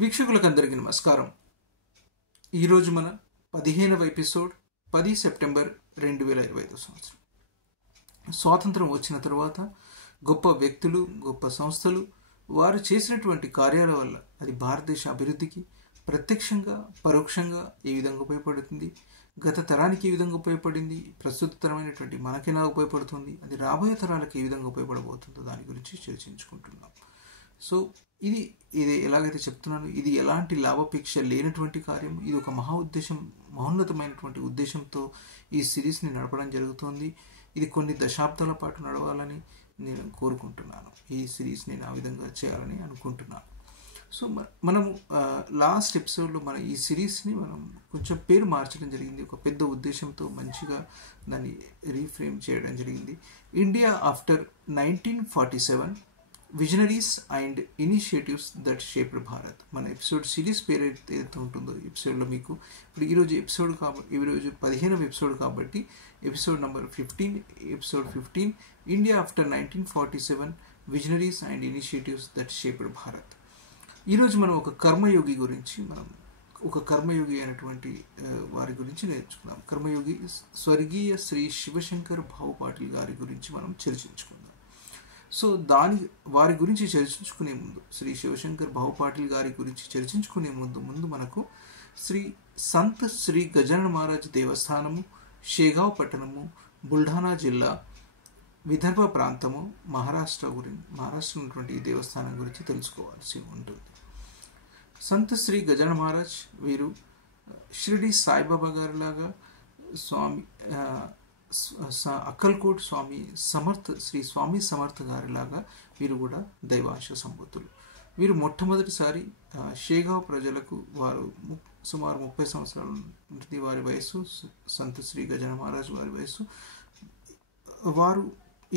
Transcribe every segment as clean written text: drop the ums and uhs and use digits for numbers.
వీక్షకులకు అందరికీ నమస్కారం. ఈరోజు మన 15వ ఎపిసోడ్ 10 సెప్టెంబర్ 2025 సంవత్సరం. స్వాతంత్రం వచ్చిన తర్వాత గొప్ప వ్యక్తులు, గొప్ప సంస్థలు వారు చేసినటువంటి కార్యాల వల్ల అది భారతదేశ అభివృద్ధికి ప్రత్యక్షంగా పరోక్షంగా ఏ విధంగా ఉపయోగపడుతుంది, గత తరానికి ఏ విధంగా ఉపయోగపడింది, ప్రస్తుత తరమైనటువంటి మనకెలా ఉపయోగపడుతుంది, అది రాబోయే తరాలకు ఏ విధంగా ఉపయోగపడబోతుందో దాని గురించి చర్చించుకుంటున్నాం. సో ఇది ఎలాగైతే చెప్తున్నానో ఇది ఎలాంటి లాభాపేక్ష లేనటువంటి కార్యం. ఇది ఒక మహోన్నతమైనటువంటి ఉద్దేశంతో ఈ సిరీస్ని నడపడం జరుగుతోంది. ఇది కొన్ని దశాబ్దాల పాటు నడవాలని నేను కోరుకుంటున్నాను. ఈ సిరీస్ నేను ఆ విధంగా చేయాలని అనుకుంటున్నాను. సో మనము లాస్ట్ ఎపిసోడ్లో మన ఈ సిరీస్ని మనం కొంచెం పేరు మార్చడం జరిగింది. ఒక పెద్ద ఉద్దేశంతో మంచిగా దాన్ని రీఫ్రేమ్ చేయడం జరిగింది. India after 1947 visionaries and initiatives that shaped Bharat. మన ఎపిసోడ్ సిరీస్ పేరు ఏదైతే ఉంటుందో ఎపిసోడ్లో మీకు ఇప్పుడు ఈరోజు ఎపిసోడ్ కాబట్టి ఈరోజు 15వ ఎపిసోడ్ కాబట్టి episode number 15 India after 1947 visionaries and initiatives that shaped Bharat. ఈరోజు మనం ఒక కర్మయోగి అయినటువంటి వారి గురించి నేర్చుకుందాం. కర్మయోగి స్వర్గీయ శ్రీ శివశంకర్ భావు పాటిల్ గారి గురించి మనం చర్చించుకుందాం. సో వారి గురించి చర్చించుకునే ముందు శ్రీ శివశంకర్ భావు పాటిల్ గారి గురించి చర్చించుకునే ముందు మనకు సంత్ శ్రీ గజానన మహారాజ్ దేవస్థానము, షేగావ్ పట్టణము, బుల్ఢానా జిల్లా, విదర్భ ప్రాంతము, మహారాష్ట్ర ఉన్నటువంటి ఈ దేవస్థానం గురించి తెలుసుకోవాల్సి ఉంటుంది. సంత్ శ్రీ గజానన మహారాజ్ వీరు షిరిడి సాయిబాబా గారిలాగా స్వామి అక్కల్కోట్ శ్రీ స్వామి సమర్థ గారిలాగా వీరు కూడా దైవాంశ సంబూతులు. వీరు మొట్టమొదటిసారి షేగావ్ ప్రజలకు వారు సుమారు 30 సంవత్సరాల ఉంటుంది వారి వయస్సు. సంత్ శ్రీ గజానన మహారాజ్ వారి వయస్సు. వారు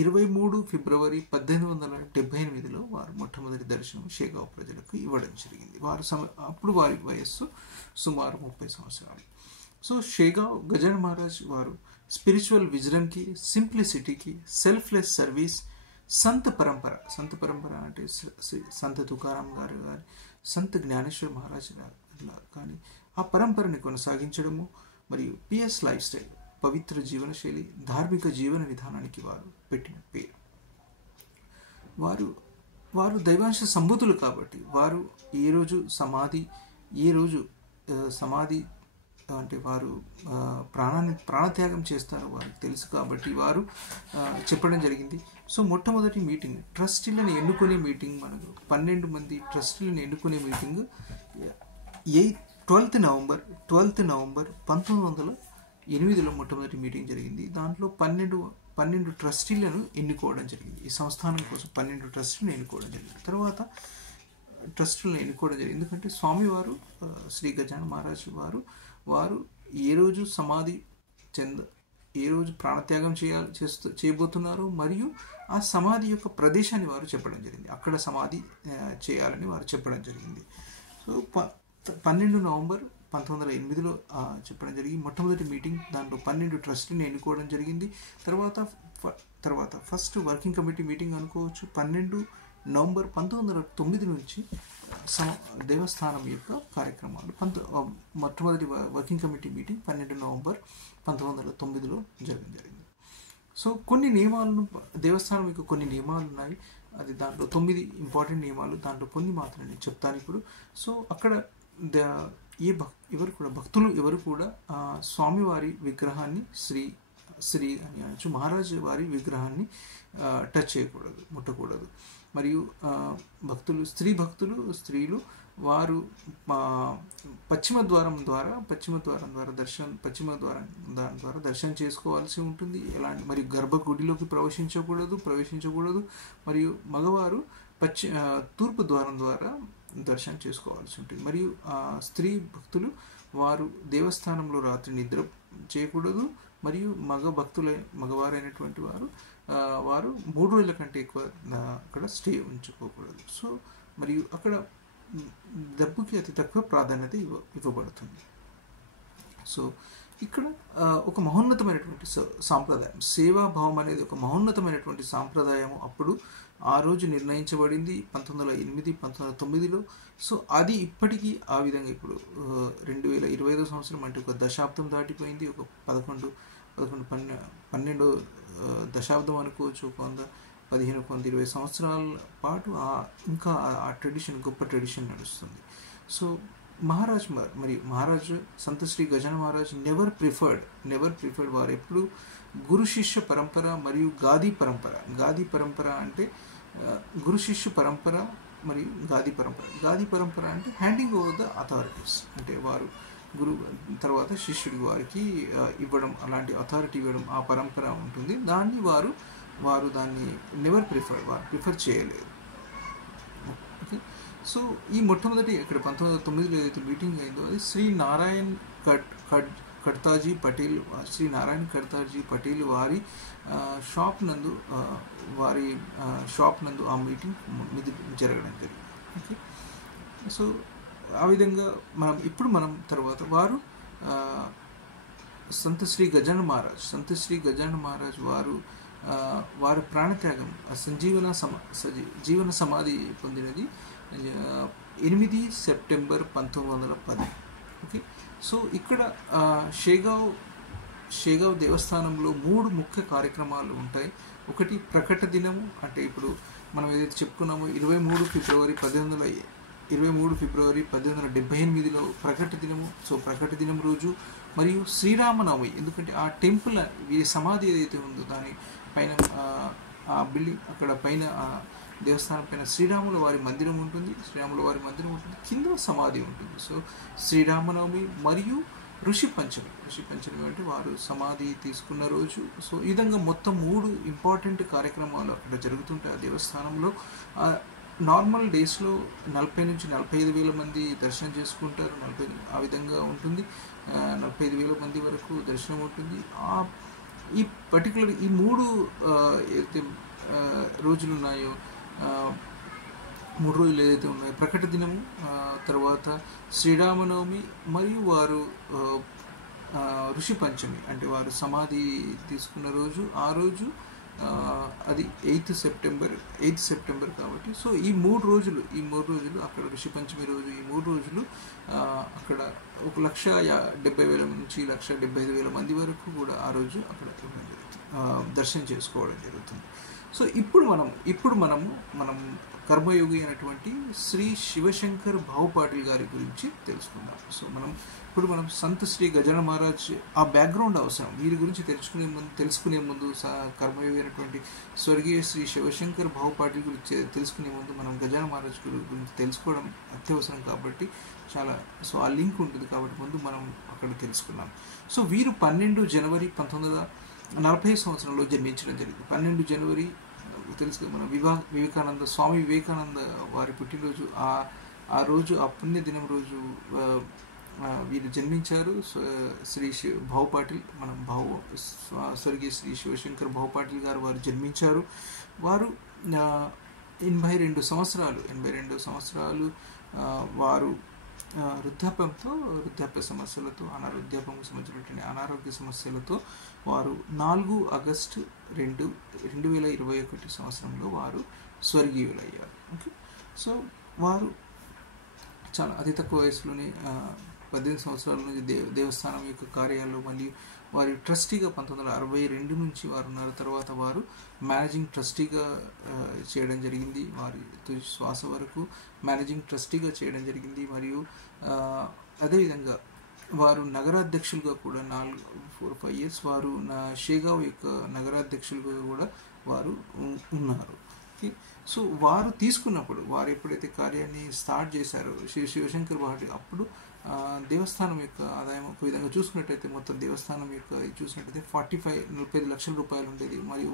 23 ఫిబ్రవరి 1878లో వారు మొట్టమొదటి దర్శనం షేగావ్ ప్రజలకు ఇవ్వడం జరిగింది. అప్పుడు వారి వయస్సు సుమారు 30 సంవత్సరాలు. సో షేగావ్ గజానన మహారాజ్ వారు స్పిరిచువల్ విజ్డమ్కి, సింప్లిసిటీకి, సెల్ఫ్లెస్ సర్వీస్, సంత పరంపర అంటే సంత తుకారాం గారు సంత జ్ఞానేశ్వర్ మహారాజ్ కానీ ఆ పరంపరని కొనసాగించడము మరియు పిఎస్ లైఫ్ స్టైల్, పవిత్ర జీవనశైలి, ధార్మిక జీవన విధానానికి వారు పెట్టిన పేరు. వారు దైవాంశ సంబూతులు కాబట్టి వారు ఏ రోజు సమాధి అంటే వారు ప్రాణత్యాగం చేస్తారో వారికి తెలుసు కాబట్టి వారు చెప్పడం జరిగింది. సో మొట్టమొదటి మీటింగ్ ట్రస్టీలను ఎన్నుకునే మీటింగ్, మనకు 12 మంది ట్రస్టీలను ఎన్నుకునే మీటింగ్ 12th నవంబర్ 1908లో మొట్టమొదటి మీటింగ్ జరిగింది. దాంట్లో 12 ట్రస్టీలను ఎన్నుకోవడం జరిగింది. ఈ సంస్థానం కోసం 12 ట్రస్టీలను ఎన్నుకోవడం జరిగింది. తర్వాత ట్రస్టులను ఎన్నుకోవడం జరిగింది. ఎందుకంటే స్వామివారు శ్రీ గజానన మహారాజ్ వారు ఏ రోజు ఏ రోజు ప్రాణత్యాగం చేయబోతున్నారో మరియు ఆ సమాధి యొక్క ప్రదేశాన్ని వారు చెప్పడం జరిగింది. అక్కడ సమాధి చేయాలని వారు చెప్పడం జరిగింది. సో 12 నవంబర్ 1908లో చెప్పడం జరిగింది. మొట్టమొదటి మీటింగ్ దాంట్లో 12 ట్రస్టీని ఎన్నుకోవడం జరిగింది. తర్వాత ఫస్ట్ వర్కింగ్ కమిటీ మీటింగ్ అనుకోవచ్చు. 12 నవంబర్ 1909 నుంచి దేవస్థానం యొక్క కార్యక్రమాలు మొట్టమొదటి వర్కింగ్ కమిటీ మీటింగ్ 12 నవంబర్ 1909లో జరగడం జరిగింది. సో కొన్ని నియమాలను దేవస్థానం యొక్క కొన్ని నియమాలు ఉన్నాయి. అది దాంట్లో 9 ఇంపార్టెంట్ నియమాలు, దాంట్లో కొన్ని మాత్రం నేను చెప్తాను ఇప్పుడు. సో అక్కడ భక్తులు ఎవరు కూడా స్వామివారి విగ్రహాన్ని శ్రీ అని అనొచ్చు, మహారాజు వారి విగ్రహాన్ని టచ్ చేయకూడదు, ముట్టకూడదు. మరియు స్త్రీలు వారు పశ్చిమ ద్వారం ద్వారా దర్శనం చేసుకోవాల్సి ఉంటుంది. మరియు గర్భగుడిలోకి ప్రవేశించకూడదు. మరియు మగవారు తూర్పు ద్వారం ద్వారా దర్శనం చేసుకోవాల్సి ఉంటుంది. మరియు స్త్రీ భక్తులు వారు దేవస్థానంలో రాత్రి నిద్ర చేయకూడదు. మరియు మగవారైనటువంటి వారు 3 రోజుల కంటే ఎక్కువ అక్కడ స్టే ఉంచుకోకూడదు. సో మరియు అక్కడ డబ్బుకి అతి తక్కువ ప్రాధాన్యత ఇవ్వబడుతుంది. సో ఇక్కడ ఒక మహోన్నతమైనటువంటి సాంప్రదాయం, సేవాభావం అనేది ఒక మహోన్నతమైనటువంటి సాంప్రదాయం అప్పుడు ఆ రోజు నిర్ణయించబడింది 1908, 1909లో. సో అది ఇప్పటికీ ఆ విధంగా ఇప్పుడు 2025 సంవత్సరం అంటే ఒక దశాబ్దం దాటిపోయింది. ఒక 12 దశాబ్దం అనుకోవచ్చు. ఒక 15, 20 సంవత్సరాల పాటు ఇంకా ఆ ట్రెడిషన్, గొప్ప ట్రెడిషన్ నడుస్తుంది. సో మహారాజ్ సంత శ్రీ గజానన మహారాజ్ నెవర్ ప్రిఫర్డ్ వారు ఎప్పుడు గురు శిష్య పరంపర మరియు గాదీ పరంపర అంటే గురు శిష్య పరంపర మరియు గాదీ పరంపర అంటే హ్యాండింగ్ ఓవర్ ద అథారిటీస్, అంటే వారు గురువు తర్వాత శిష్యుడి వారికి ఇవ్వడం, అలాంటి అథారిటీ ఇవ్వడం, ఆ పరంపర ఉంటుంది. దాన్ని వారు దాన్ని వారు ప్రిఫర్ చేయలేదు. ఓకే. సో ఈ మొట్టమొదటి ఇక్కడ 1909లో ఏదైతే మీటింగ్ అయిందో అది శ్రీ నారాయణ్ కర్తాజీ పటేల్ వారి షాప్ నందు ఆ మీటింగ్ జరగడం జరిగింది. ఓకే. సో ఆ విధంగా మనం తర్వాత వారు సంత శ్రీ గజానన మహారాజ్ వారు ప్రాణత్యాగం జీవన సమాధి పొందినది 8 సెప్టెంబర్ 1910. ఓకే. సో ఇక్కడ షేగావ్ దేవస్థానంలో 3 ముఖ్య కార్యక్రమాలు ఉంటాయి. ఒకటి ప్రకట దినము, అంటే ఇప్పుడు మనం ఏదైతే చెప్పుకున్నామో 23 ఫిబ్రవరి 1878లో ప్రకట దినము. సో ప్రకట దినం రోజు మరియు శ్రీరామనవమి, ఎందుకంటే ఆ టెంపుల్ వీరి సమాధి ఏదైతే ఉందో దాని పైన ఆ బిల్డింగ్ అక్కడ పైన దేవస్థానం పైన శ్రీరాముల వారి మందిరం ఉంటుంది, కింద సమాధి ఉంటుంది. సో శ్రీరామనవమి మరియు ఋషి పంచమి అంటే వారు సమాధి తీసుకున్న రోజు. సో ఈ విధంగా మొత్తం 3 ఇంపార్టెంట్ కార్యక్రమాలు అక్కడ జరుగుతుంటాయి ఆ దేవస్థానంలో. నార్మల్ డేస్లో 40 నుంచి 45 వేల మంది దర్శనం చేసుకుంటారు. ఆ విధంగా ఉంటుంది. 45,000 మంది వరకు దర్శనం ఉంటుంది. ఈ పర్టికులర్ ఈ 3 ఏదైతే రోజులు ఉన్నాయో, 3 రోజులు ఏదైతే ఉన్నాయో, ప్రకట దినము, తర్వాత శ్రీరామనవమి మరియు వారు ఋషి పంచమి అంటే వారు సమాధి తీసుకున్న రోజు, ఆ రోజు అది 8 సెప్టెంబర్ కాబట్టి. సో ఈ 3 రోజులు అక్కడ ఋషి పంచమి రోజు, ఈ 3 రోజులు అక్కడ 1,70,000 నుంచి 1,75,000 మంది వరకు కూడా ఆ రోజు అక్కడ దర్శనం చేసుకోవడం జరుగుతుంది. సో ఇప్పుడు మనం కర్మయోగి అయినటువంటి శ్రీ శివశంకర్ భావుపాటిల్ గారి గురించి తెలుసుకుందాం. సో మనం సంత శ్రీ గజానన మహారాజ్ ఆ బ్యాక్గ్రౌండ్ అవసరం. వీరి గురించి తెలుసుకునే ముందు కర్మయోగి అయినటువంటి స్వర్గీయ శ్రీ శివశంకర్ భావుపాటిల్ గురించి తెలుసుకునే ముందు మనం గజానన మహారాజ్ గురించి తెలుసుకోవడం అత్యవసరం కాబట్టి ఆ లింక్ ఉంటుంది కాబట్టి ముందు మనం అక్కడ తెలుసుకున్నాం. సో వీరు 12 జనవరి 1940 సంవత్సరంలో జన్మించడం జరిగింది. 12 జనవరి తెలుసు మన స్వామి వివేకానంద వారి పుట్టినరోజు. ఆ రోజు, ఆ పుణ్య దినం రోజు వీరు జన్మించారు. శ్రీ భావుపాటిల్ స్వర్గీయ శ్రీ శివశంకర్ భావుపాటిల్ గారు వారు జన్మించారు. వారు 82 సంవత్సరాలు వారు వృద్ధాప్య సమస్యలతో సంబంధించినటువంటి అనారోగ్య సమస్యలతో వారు 4 ఆగస్టు 2021 సంవత్సరంలో వారు స్వర్గీయులయ్యారు. ఓకే. సో వారు చాలా అతి తక్కువ వయసులోనే 18 సంవత్సరాల నుంచి దేవస్థానం యొక్క కార్యాలయంలో మరియు వారి ట్రస్టీగా 1962 నుంచి వారు ఉన్నారు. తర్వాత వారు మేనేజింగ్ ట్రస్టీగా చేయడం జరిగింది. వారి తుది శ్వాస వరకు మేనేజింగ్ ట్రస్టీగా చేయడం జరిగింది. మరియు అదేవిధంగా వారు నగరాధ్యక్షులుగా కూడా 4-5 ఇయర్స్ వారు షేగావ్ యొక్క నగరాధ్యక్షులుగా కూడా వారు ఉన్నారు. సో వారు తీసుకున్నప్పుడు వారు ఎప్పుడైతే కార్యాన్ని స్టార్ట్ చేశారో శ్రీ శివశంకర్ భాటి, అప్పుడు దేవస్థానం యొక్క ఆదాయం ఒక విధంగా చూసుకున్నట్టయితే మొత్తం దేవస్థానం యొక్క చూసినట్టయితే 45 లక్షల రూపాయలు ఉండేది. మరియు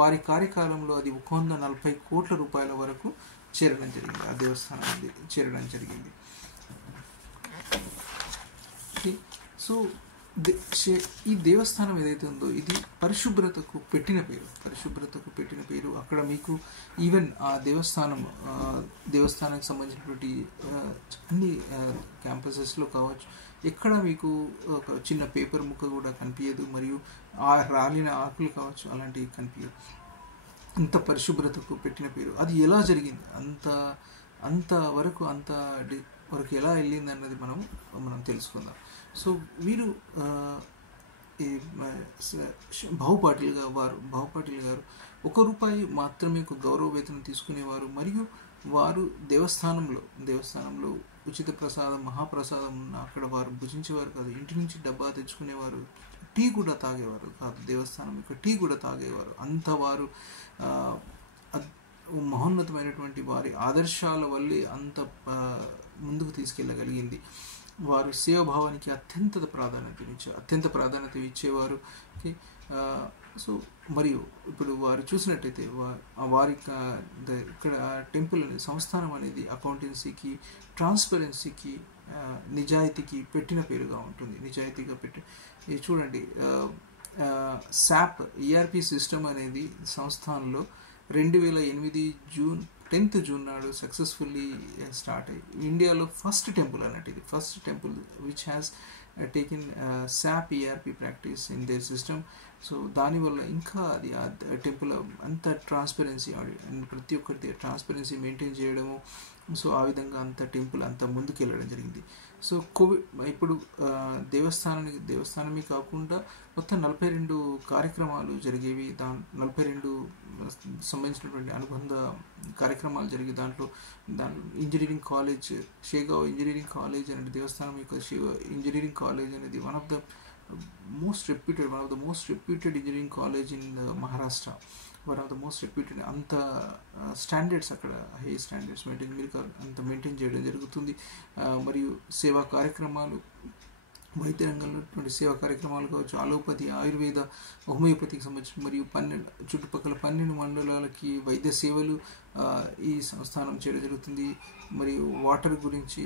వారి కార్యకాలంలో అది 140 కోట్ల రూపాయల వరకు చేరడం జరిగింది. ఆ దేవస్థానం చేరడం జరిగింది. సో ఈ దేవస్థానం ఏదైతే ఉందో ఇది పరిశుభ్రతకు పెట్టిన పేరు. అక్కడ మీకు ఈవెన్ ఆ దేవస్థానానికి సంబంధించినటువంటి అన్ని క్యాంపసెస్లో కావచ్చు, ఎక్కడ మీకు ఒక చిన్న పేపర్ ముక్క కూడా కనిపించదు. మరియు ఆ రాలిన ఆకులు కావచ్చు అలాంటివి కనిపించదు. అంత పరిశుభ్రతకు పెట్టిన పేరు. అది ఎలా జరిగింది, అంత వరకు ఎలా వెళ్ళింది అన్నది మనం తెలుసుకుందాం. సో వీరు ఈ భావు పాటిల్ గారు ₹1 మాత్రమే గౌరవ వేతనం తీసుకునేవారు. మరియు వారు దేవస్థానంలో ఉచిత ప్రసాదం, మహాప్రసాదం ఉన్న అక్కడ వారు భుజించేవారు కాదు. ఇంటి నుంచి డబ్బా తెచ్చుకునేవారు. టీ కూడా తాగేవారు కాదు. దేవస్థానం యొక్క టీ కూడా తాగేవారు. అంత వారు మహోన్నతమైనటువంటి వారి ఆదర్శాల వల్లే అంత ముందుకు తీసుకెళ్ళగలిగింది. వారు సేవాభావానికి అత్యంత ప్రాధాన్యత ఇచ్చేవారు. సో మరియు ఇప్పుడు వారు చూసినట్టయితే వారి ఇక్కడ టెంపుల్ అనే సంస్థానం అనేది అకౌంటెన్సీకి, ట్రాన్స్పరెన్సీకి, నిజాయితీకి పెట్టిన పేరుగా ఉంటుంది. నిజాయితీగా ఇది చూడండి, SAP ERP సిస్టమ్ అనేది సంస్థానంలో 2008 10th జూన్ నాడు సక్సెస్ఫుల్లీ స్టార్ట్ అయ్యి ఇండియాలో ఫస్ట్ టెంపుల్ అన్నట్టు. ఇది first temple which has taken SAP ERP practice in there system. So దానివల్ల ఇంకా అది ఆ టెంపుల్ అంత ట్రాన్స్పరెన్సీ, ప్రతి ఒక్కరి ట్రాన్స్పరెన్సీ మెయింటైన్ చేయడము. సో ఆ విధంగా అంత టెంపుల్ అంత ముందుకు వెళ్ళడం జరిగింది. సో ఇప్పుడు దేవస్థానమే కాకుండా మొత్తం 42 కార్యక్రమాలు జరిగేవి. 42 సంబంధించినటువంటి అనుబంధ కార్యక్రమాలు జరిగే దాంట్లో engineering college, Shegaon engineering college అనేది దేవస్థానం యొక్క ఇంజనీరింగ్ కాలేజ్ అనేది one of the most reputed engineering college in Maharashtra. One of the most reputed. అంత స్టాండర్డ్స్ అక్కడ హై స్టాండర్డ్స్ మెయింటైన్ చేయడం జరుగుతుంది. మరియు సేవా కార్యక్రమాలు, వైద్య రంగంలో సేవా కార్యక్రమాలు కావచ్చు, అలోపతి, ఆయుర్వేద, హోమియోపతికి సంబంధించి మరియు చుట్టుపక్కల 12 మండలాలకి వైద్య సేవలు ఈ సంస్థానం చేయడం జరుగుతుంది. మరియు వాటర్ గురించి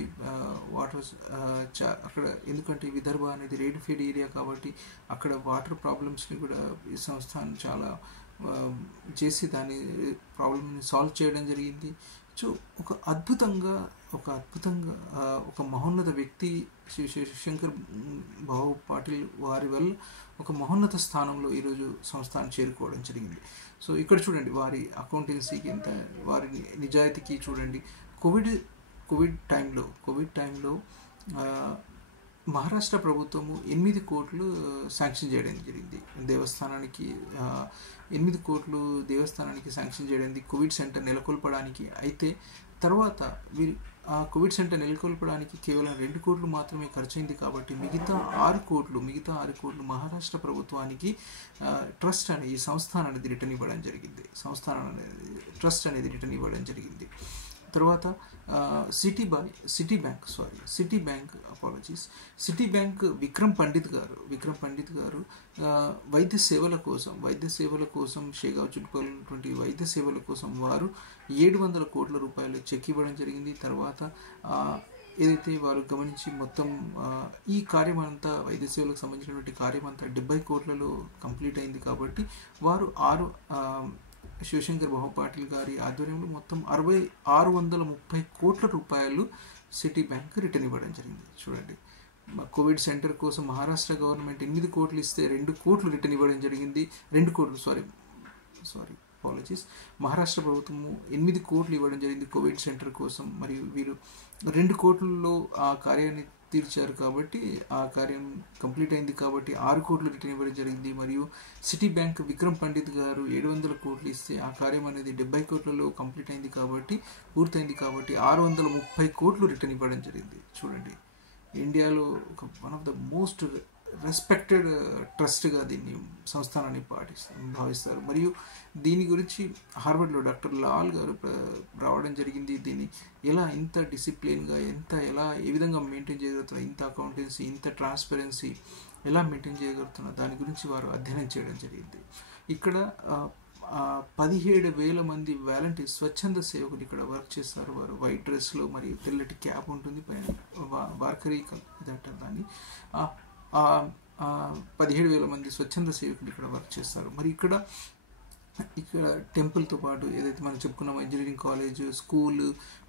అక్కడ ఎందుకంటే విదర్భ అనేది రెయిన్ ఫెడ్ ఏరియా కాబట్టి అక్కడ వాటర్ ప్రాబ్లమ్స్ని కూడా ఈ సంస్థానం చాలా చేసి దాని ప్రాబ్లమ్ని సాల్వ్ చేయడం జరిగింది. సో ఒక అద్భుతంగా ఒక మహోన్నత వ్యక్తి శ్రీ శివశంకర్ భావు పాటిల్ వారి వల్ల ఒక మహోన్నత స్థానంలో ఈరోజు సంస్థానం చేరుకోవడం జరిగింది. సో ఇక్కడ చూడండి వారి అకౌంటెన్సీకి ఎంత, వారి నిజాయితీకి చూడండి. కోవిడ్ టైంలో మహారాష్ట్ర ప్రభుత్వము 8 కోట్లు శాంక్షన్ చేయడం జరిగింది దేవస్థానానికి. 8 కోట్లు దేవస్థానానికి శాంక్షన్ చేయడానికి కోవిడ్ సెంటర్ నెలకొల్పడానికి. అయితే తర్వాత ఆ కోవిడ్ సెంటర్ నెలకొల్పడానికి కేవలం 2 కోట్లు మాత్రమే ఖర్చయింది కాబట్టి మిగతా 6 కోట్లు మహారాష్ట్ర ప్రభుత్వానికి ట్రస్ట్ అనేది ఈ సంస్థానం అనేది రిటర్న్ ఇవ్వడం జరిగింది. తర్వాత సిటీ బ్యాంక్ విక్రమ్ పండిత్ గారు వైద్య సేవల కోసం షేగావ్ చుట్టుపక్కల ఉన్నటువంటి వైద్య సేవల కోసం వారు 700 కోట్ల రూపాయలు చెక్ ఇవ్వడం జరిగింది. తర్వాత ఏదైతే వారు గమనించి మొత్తం ఈ కార్యం అంతా వైద్య సేవలకు సంబంధించినటువంటి కార్యం అంతా 70 కోట్లలో కంప్లీట్ అయింది. కాబట్టి వారు శివశంకర్ భావు పాటిల్ గారి ఆధ్వర్యంలో మొత్తం 630 కోట్ల రూపాయలు సిటీ బ్యాంక్ రిటర్న్ ఇవ్వడం జరిగింది. చూడండి, కోవిడ్ సెంటర్ కోసం మహారాష్ట్ర గవర్నమెంట్ 8 కోట్లు ఇస్తే 2 కోట్లు రిటర్న్ ఇవ్వడం జరిగింది. 2 కోట్లు మహారాష్ట్ర ప్రభుత్వము 8 కోట్లు ఇవ్వడం జరిగింది కోవిడ్ సెంటర్ కోసం. మరియు వీరు 2 కోట్లలో ఆ కార్యాన్ని తీర్చారు కాబట్టి ఆ కార్యం కంప్లీట్ అయింది కాబట్టి 6 కోట్లు రిటర్న్ ఇవ్వడం జరిగింది. మరియు సిటీ బ్యాంక్ విక్రమ్ పండిత్ గారు 700 కోట్లు ఇస్తే ఆ కార్యం అనేది 70 కోట్లలో కంప్లీట్ అయింది కాబట్టి పూర్తయింది కాబట్టి 630 కోట్లు రిటర్న్ ఇవ్వడం జరిగింది. చూడండి, ఇండియాలో one of the most respected ట్రస్ట్గా దీన్ని సంస్థానాన్ని భావిస్తారు. మరియు దీని గురించి హార్వర్డ్లో డాక్టర్ లాల్ గారు రావడం జరిగింది. దీన్ని ఎలా ఇంత డిసిప్లిన్గా ఏ విధంగా మెయింటైన్ చేయగలుగుతున్నా, ఇంత అకౌంటెన్సీ, ఇంత ట్రాన్స్పరెన్సీ ఎలా మెయింటైన్ చేయగలుగుతున్నా దాని గురించి వారు అధ్యయనం చేయడం జరిగింది. ఇక్కడ 17,000 మంది వాలంటీర్ స్వచ్ఛంద సేవకులు ఇక్కడ వర్క్ చేస్తారు. వారు వైట్ డ్రెస్లో మరియు తెల్లటి క్యాప్ ఉంటుంది పైన, వార్కరీ ఇదంటారు దాన్ని. 17,000 మంది స్వచ్ఛంద సేవకులు ఇక్కడ వర్క్ చేస్తారు. మరి ఇక్కడ టెంపుల్తో పాటు ఏదైతే మనం చెప్పుకున్నామో ఇంజనీరింగ్ కాలేజ్, స్కూల్,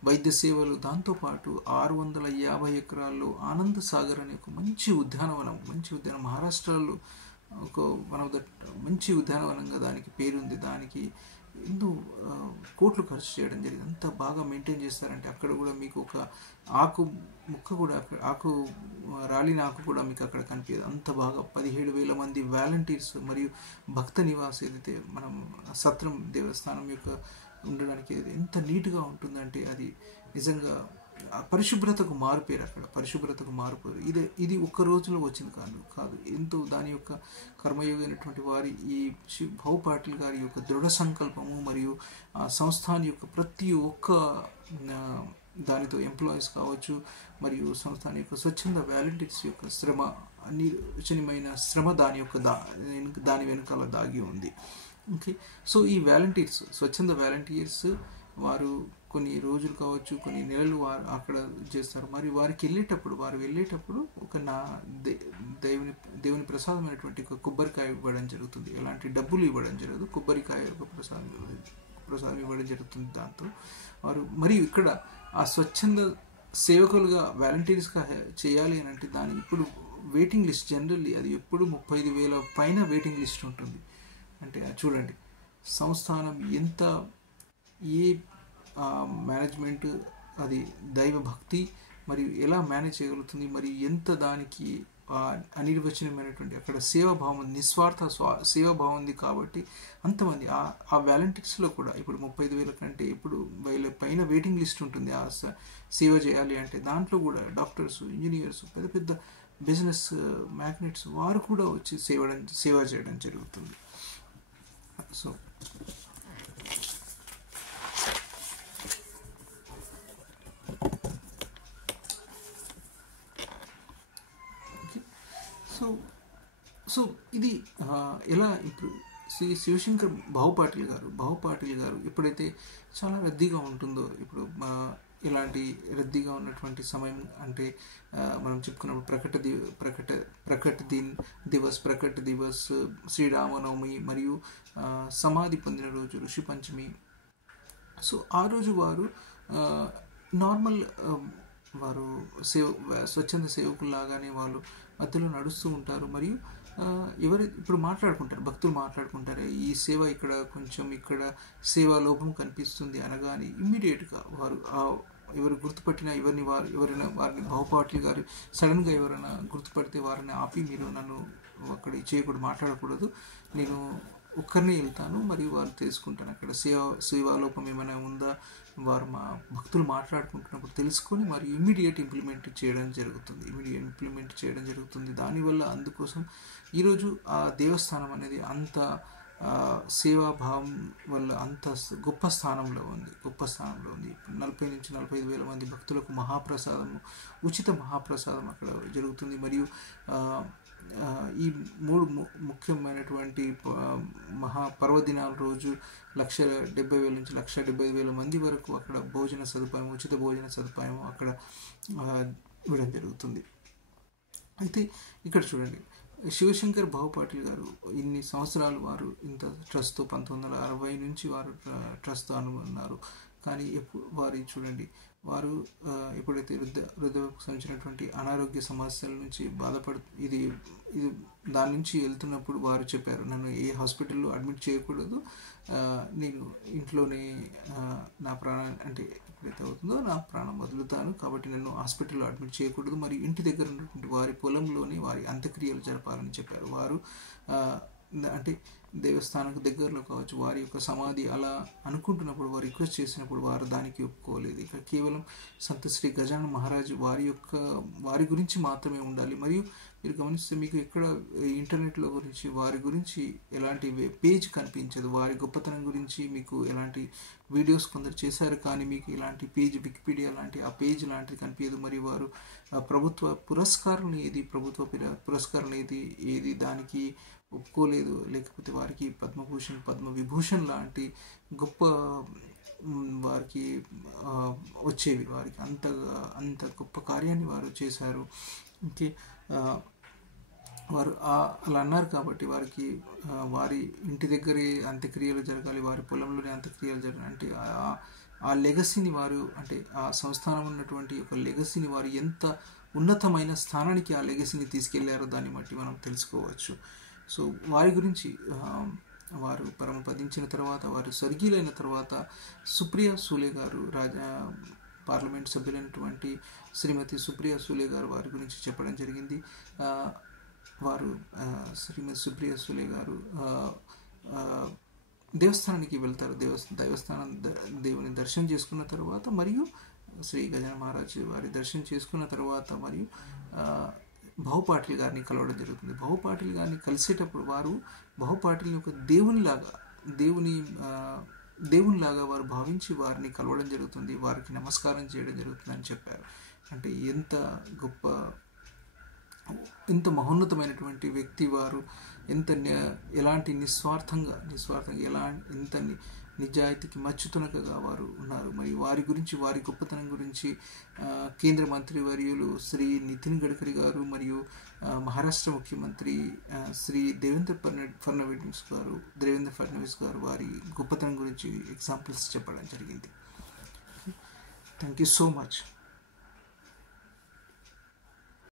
వైద్య సేవలు, దాంతోపాటు 650 ఎకరాల్లో ఆనంద్ సాగర్ అనే ఒక మంచి ఉద్యానవనం మహారాష్ట్రలో ఒక వన్ ఆఫ్ ద మంచి ఉద్యానవనంగా దానికి పేరుంది. దానికి ఎన్నో కోట్లు ఖర్చు చేయడం జరిగింది. అంత బాగా మెయింటైన్ చేస్తారంటే అక్కడ కూడా మీకు ఒక ఆకు ముక్క కూడా అక్కడ ఆకు రాలిన ఆకు కూడా మీకు అక్కడ కనిపించదు. అంత బాగా 17,000 మంది వాలంటీర్స్ మరియు భక్త నివాస్ ఏదైతే మనం సత్రం దేవస్థానం యొక్క ఉండడానికి ఎంత నీట్గా ఉంటుందంటే అది నిజంగా పరిశుభ్రతకు మారుపేరు. అక్కడ పరిశుభ్రతకు మారుపేరు. ఇది ఒక్క రోజులో వచ్చింది కాదు ఎంతో దాని యొక్క కర్మయోగైనటువంటి వారి ఈ భావ్ పాటిల్ గారి యొక్క దృఢ సంకల్పము మరియు ఆ సంస్థాన్ యొక్క ప్రతి ఒక్క దానితో ఎంప్లాయీస్ కావచ్చు మరియు సంస్థాన్ యొక్క స్వచ్ఛంద వాలంటీర్స్ యొక్క శ్రమ, నిర్వచనమైన శ్రమ దాని వెనుకాల దాగి ఉంది. ఓకే, సో ఈ వాలంటీర్స్, స్వచ్ఛంద వాలంటీర్స్ వారు కొన్ని రోజులు కావచ్చు, కొన్ని నెలలు వారు అక్కడ చేస్తారు. మరి వారు వెళ్ళేటప్పుడు ఒక దేవుని ప్రసాదమైనటువంటి ఒక కొబ్బరికాయ ఇవ్వడం జరుగుతుంది. ఎలాంటి డబ్బులు ఇవ్వడం జరగదు, కొబ్బరికాయ ఒక ప్రసాదం ఇవ్వడం జరుగుతుంది. దాంతో వారు మరియు ఇక్కడ ఆ స్వచ్ఛంద సేవకులుగా వాలంటీర్స్గా చేయాలి అని అంటే దాని ఇప్పుడు వెయిటింగ్ లిస్ట్ జనరల్లీ అది ఎప్పుడు 35,000 పైన వెయిటింగ్ లిస్ట్ ఉంటుంది. అంటే చూడండి సంస్థానం ఎంత ఏ మేనేజ్మెంట్ అది దైవభక్తి మరియు ఎలా మేనేజ్ చేయగలుగుతుంది, మరియు ఎంత దానికి అనిర్వచనమైనటువంటి అక్కడ సేవాభావం, నిస్వార్థ సేవాభావం ఉంది. కాబట్టి అంతమంది ఆ వాలంటీర్స్లో కూడా ఇప్పుడు 35,000 కంటే ఇప్పుడు 1,000 పైన వెయిటింగ్ లిస్ట్ ఉంటుంది ఆ సేవ చేయాలి అంటే. దాంట్లో కూడా డాక్టర్స్, ఇంజనీర్స్, పెద్ద పెద్ద బిజినెస్ మ్యాగ్నెట్స్ వారు కూడా వచ్చి సేవ చేయడం జరుగుతుంది. సో సో ఇది ఎలా ఇప్పుడు శ్రీ శివశంకర్ భావ్ పాటిల్ గారు ఎప్పుడైతే చాలా రద్దీగా ఉంటుందో, ఇప్పుడు ఇలాంటి రద్దీగా ఉన్నటువంటి సమయం అంటే మనం చెప్పుకున్నప్పుడు ప్రకట్ దివస్, శ్రీరామనవమి మరియు సమాధి పొందిన రోజు ఋషి పంచమి. సో ఆ రోజు వారు నార్మల్ వారు స్వచ్ఛంద సేవకుల్లాగానే వాళ్ళు మధ్యలో నడుస్తూ ఉంటారు. మరియు ఇప్పుడు భక్తులు మాట్లాడుకుంటారు, ఈ సేవ ఇక్కడ సేవా లోపం కనిపిస్తుంది అనగానే ఇమ్మీడియట్గా వారు ఎవరు గుర్తుపట్టినా ఎవరైనా వారిని భావ్ పాటిల్ గారు సడన్గా ఎవరైనా గుర్తుపడితే వారిని ఆపి, మీరు నన్ను అక్కడ చేయకూడదు, మాట్లాడకూడదు, నేను ఒక్కరినే వెళ్తాను మరియు వారు తెలుసుకుంటాను అక్కడ సేవాలోపం ఏమైనా ఉందా, వారు మా భక్తులు మాట్లాడుకుంటున్నప్పుడు తెలుసుకొని మరియు ఇమ్మీడియట్ ఇంప్లిమెంట్ చేయడం జరుగుతుంది. దానివల్ల అందుకోసం ఈరోజు ఆ దేవస్థానం అనేది అంత సేవాభావం వల్ల అంత గొప్ప స్థానంలో ఉంది. 40,000 నుంచి 45,000 మంది భక్తులకు ఉచిత మహాప్రసాదం అక్కడ జరుగుతుంది. మరియు ఈ 3 ముఖ్యమైనటువంటి పర్వదినాల రోజు 170,000 నుంచి 175,000 మంది వరకు అక్కడ ఉచిత భోజన సదుపాయం అక్కడ ఇవ్వడం జరుగుతుంది. అయితే ఇక్కడ చూడండి, శివశంకర్ భావ్ పాటిల్ గారు ఇన్ని సంవత్సరాలు వారు ఇంత ట్రస్ట్తో 1960 నుంచి వారు ట్రస్ట్తో అనుకున్నారు. కానీ వారు చూడండి, వారు ఎప్పుడైతే వృద్ధకు సంబంధించినటువంటి అనారోగ్య సమస్యల నుంచి ఇది దాని నుంచి వెళ్తున్నప్పుడు వారు చెప్పారు, నన్ను ఏ హాస్పిటల్లో అడ్మిట్ చేయకూడదు, నేను ఇంట్లోనే నా ప్రాణాన్ని అంటే ఎప్పుడైతే అవుతుందో నా ప్రాణం వదులుతాను, కాబట్టి నన్ను హాస్పిటల్లో అడ్మిట్ చేయకూడదు, మరియు ఇంటి దగ్గర ఉన్నటువంటి వారి పొలంలోనే వారి అంత్యక్రియలు జరపాలని చెప్పారు. వారు అంటే దేవస్థానానికి దగ్గరలో కావచ్చు, వారి యొక్క సమాధి అలా అనుకుంటున్నప్పుడు వారు రిక్వెస్ట్ చేసినప్పుడు వారు దానికి ఒప్పుకోలేదు. ఇక కేవలం సంత శ్రీ గజానన మహారాజు వారి గురించి మాత్రమే ఉండాలి. మరియు మీరు గమనిస్తే మీకు ఎక్కడ ఇంటర్నెట్లో వారి గురించి ఎలాంటి పేజ్ కనిపించదు, వారి గొప్పతనం గురించి మీకు ఎలాంటి వీడియోస్ కొందరు చేశారు, కానీ మీకు ఇలాంటి పేజ్ వికీపీడియా లాంటి ఆ పేజ్ లాంటిది కనిపించదు. మరియు వారు ప్రభుత్వ పురస్కారం ఏది దానికి ఒప్పుకోలేదు, లేకపోతే వారికి పద్మభూషణ్ పద్మవిభూషణ్ లాంటి గొప్ప వారికి వచ్చేవి. వారికి అంత గొప్ప కార్యాన్ని వారు చేశారు. ఇంకే వారు అలా అన్నారు కాబట్టి వారికి వారి ఇంటి దగ్గరే అంత్యక్రియలు జరగాలి, వారి పొలంలోనే అంత్యక్రియలు జరగాలి అంటే ఆ లెగసీని వారు అంటే ఆ సంస్థానం ఉన్నటువంటి ఒక లెగసీని వారు ఎంత ఉన్నతమైన స్థానానికి ఆ లెగసీని తీసుకెళ్లారో దాన్ని బట్టి మనం తెలుసుకోవచ్చు. సో వారి గురించి వారు పరమపదించిన తర్వాత, వారు స్వర్గీయులైన తర్వాత సుప్రియా సూలే గారు, పార్లమెంట్ సభ్యులైనటువంటి శ్రీమతి సుప్రియా సూలే గారు వారి గురించి చెప్పడం జరిగింది. వారు శ్రీమతి సుప్రియా సూలే గారు దేవస్థానానికి వెళ్తారు. దేవస్థానం దేవుని దర్శనం చేసుకున్న తర్వాత, మరియు శ్రీ గజాన మహారాజ్ వారి దర్శనం చేసుకున్న తర్వాత, మరియు భావు పాటిల్ గారిని కలవడం జరుగుతుంది. భావు పాటిల్ గారిని కలిసేటప్పుడు వారు భావు పాటిల్ని ఒక దేవునిలాగా వారు భావించి వారిని కలవడం జరుగుతుంది, వారికి నమస్కారం చేయడం జరుగుతుంది అని చెప్పారు. అంటే ఎంత మహోన్నతమైనటువంటి వ్యక్తి వారు, ఎలాంటి నిస్వార్థంగా ఎంత నిజాయితీకి మచ్చుతునకగా వారు ఉన్నారు. మరి వారి గురించి, వారి గొప్పతనం గురించి కేంద్ర మంత్రి వర్యులు శ్రీ నితిన్ గడ్కరీ గారు మరియు మహారాష్ట్ర ముఖ్యమంత్రి శ్రీ దేవేంద్ర ఫడ్నవీస్ గారు వారి గొప్పతనం గురించి ఎగ్జాంపుల్స్ చెప్పడం జరిగింది. Thank you so much.